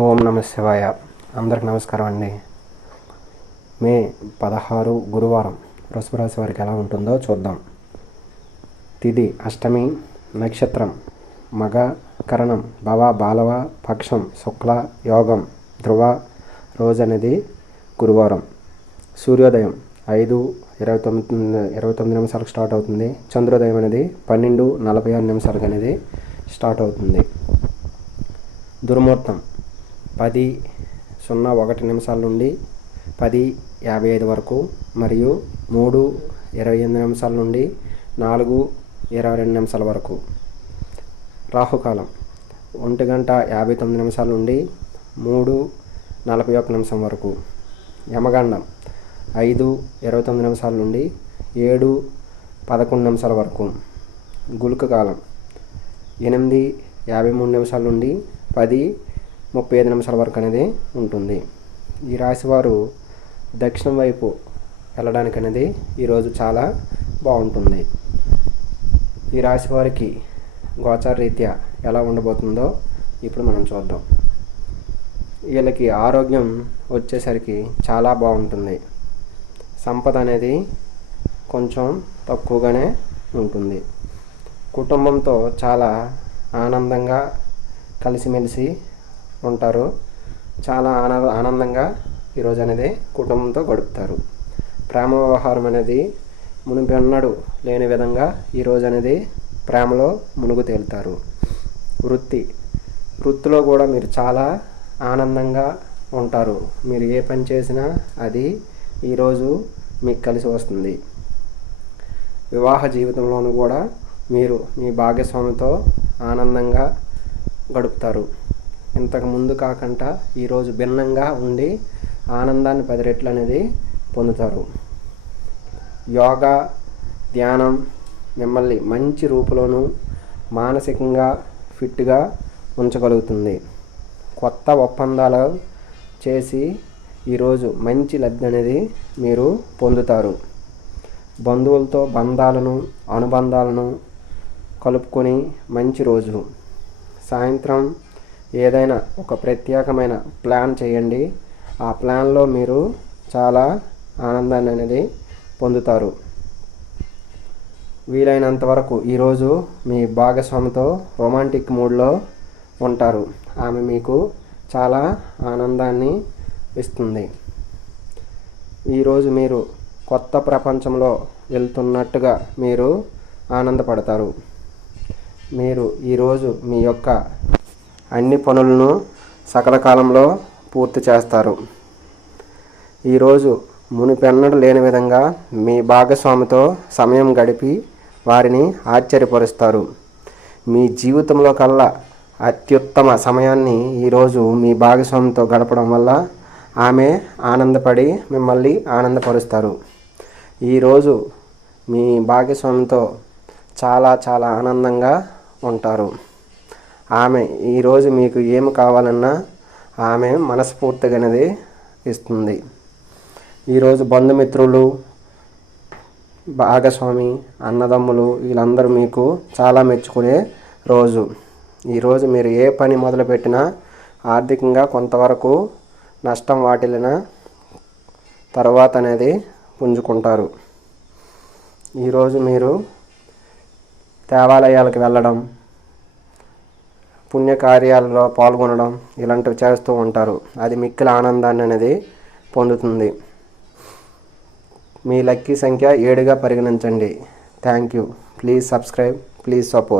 ఓం నమ శివాయ. అందరికి నమస్కారం అండి. మే 16 గురువారం వృషభ రాశి వారికి ఎలా ఉంటుందో చూద్దాం. తిథి అష్టమి, నక్షత్రం మగ, కరణం భవ బాలవ, పక్షం శుక్ల, యోగం ధ్రువ, రోజు అనేది గురువారం. సూర్యోదయం 5:29 స్టార్ట్ అవుతుంది. చంద్రోదయం అనేది 12:46 అనేది స్టార్ట్ అవుతుంది. దుర్ముహూర్తం 10:01 నుండి 10:55 వరకు మరియు 3:28 నుండి 4:22 వరకు. రాహుకాలం 1:59 నుండి 3:41 వరకు. యమగండం 5:29 నుండి 7:11 వరకు. గుళిక కాలం 8:53 నుండి 10:35 వరకు అనేది ఉంటుంది. ఈ రాశి వారు దక్షిణం వైపు వెళ్ళడానికి అనేది ఈరోజు చాలా బాగుంటుంది. ఈ రాశి వారికి గోచార రీత్యా ఎలా ఉండబోతుందో ఇప్పుడు మనం చూద్దాం. వీళ్ళకి ఆరోగ్యం వచ్చేసరికి చాలా బాగుంటుంది. సంపద అనేది కొంచెం తక్కువగానే ఉంటుంది. కుటుంబంతో చాలా ఆనందంగా కలిసిమెలిసి ఉంటారు. చాలా ఆనందంగా ఈరోజు అనేది కుటుంబంతో గడుపుతారు. ప్రేమ వ్యవహారం అనేది మునిపెన్నడూ లేని విధంగా ఈరోజు అనేది ప్రేమలో మునుగు తేలుతారు. వృత్తిలో కూడా మీరు చాలా ఆనందంగా ఉంటారు. మీరు ఏ పని చేసినా అది ఈరోజు మీకు కలిసి వస్తుంది. వివాహ జీవితంలోనూ కూడా మీరు మీ భాగస్వామితో ఆనందంగా గడుపుతారు. ఇంతకు ముందు కాకుండా ఈరోజు భిన్నంగా ఉండి ఆనందాన్ని 10 రెట్లు అనేది పొందుతారు. యోగా, ధ్యానం మిమ్మల్ని మంచి రూపులోను మానసికంగా ఫిట్గా ఉంచగలుగుతుంది. కొత్త ఒప్పందాలు చేసి ఈరోజు మంచి లబ్ధి అనేది మీరు పొందుతారు. బంధువులతో అనుబంధాలను కలుపుకొని మంచి రోజు. సాయంత్రం ఏదైనా ఒక ప్రత్యేకమైన ప్లాన్ చేయండి. ఆ ప్లాన్లో మీరు చాలా ఆనందాన్ని అనేది పొందుతారు. వీలైనంత వరకు ఈరోజు మీ భాగస్వామితో రొమాంటిక్ మూడ్లో ఉంటారు. ఆమె మీకు చాలా ఆనందాన్ని ఇస్తుంది. ఈరోజు మీరు కొత్త ప్రపంచంలో వెళ్తున్నట్టుగా మీరు ఆనందపడతారు. మీరు ఈరోజు మీ యొక్క అన్ని పనులను సకల కాలంలో పూర్తి చేస్తారు. ఈరోజు మునిపెన్నడూ లేని విధంగా మీ భాగస్వామితో సమయం గడిపి వారిని ఆశ్చర్యపరుస్తారు. మీ జీవితంలో కల్లా అత్యుత్తమ సమయాన్ని ఈరోజు మీ భాగస్వామితో గడపడం వల్ల ఆమె ఆనందపడి మిమ్మల్ని ఆనందపరుస్తారు. ఈరోజు మీ భాగస్వామితో చాలా చాలా ఆనందంగా ఉంటారు. ఆమె ఈరోజు మీకు ఏమి కావాలన్నా ఆమె మనస్ఫూర్తిగా అనేది ఇస్తుంది. ఈరోజు బంధుమిత్రులు, భాగస్వామి, అన్నదమ్ములు వీళ్ళందరూ మీకు చాలా మెచ్చుకునే రోజు. ఈరోజు మీరు ఏ పని మొదలుపెట్టినా ఆర్థికంగా కొంతవరకు నష్టం వాటిల్లిన తర్వాత అనేది పుంజుకుంటారు. ఈరోజు మీరు దేవాలయాలకు వెళ్ళడం, పుణ్యకార్యాలలో పాల్గొనడం ఇలాంటివి చేస్తూ ఉంటారు. అది మిక్కిలి ఆనందాన్ని అనేది పొందుతుంది. మీ లక్కీ సంఖ్య 7గా పరిగణించండి. Thank you. Please subscribe, please support.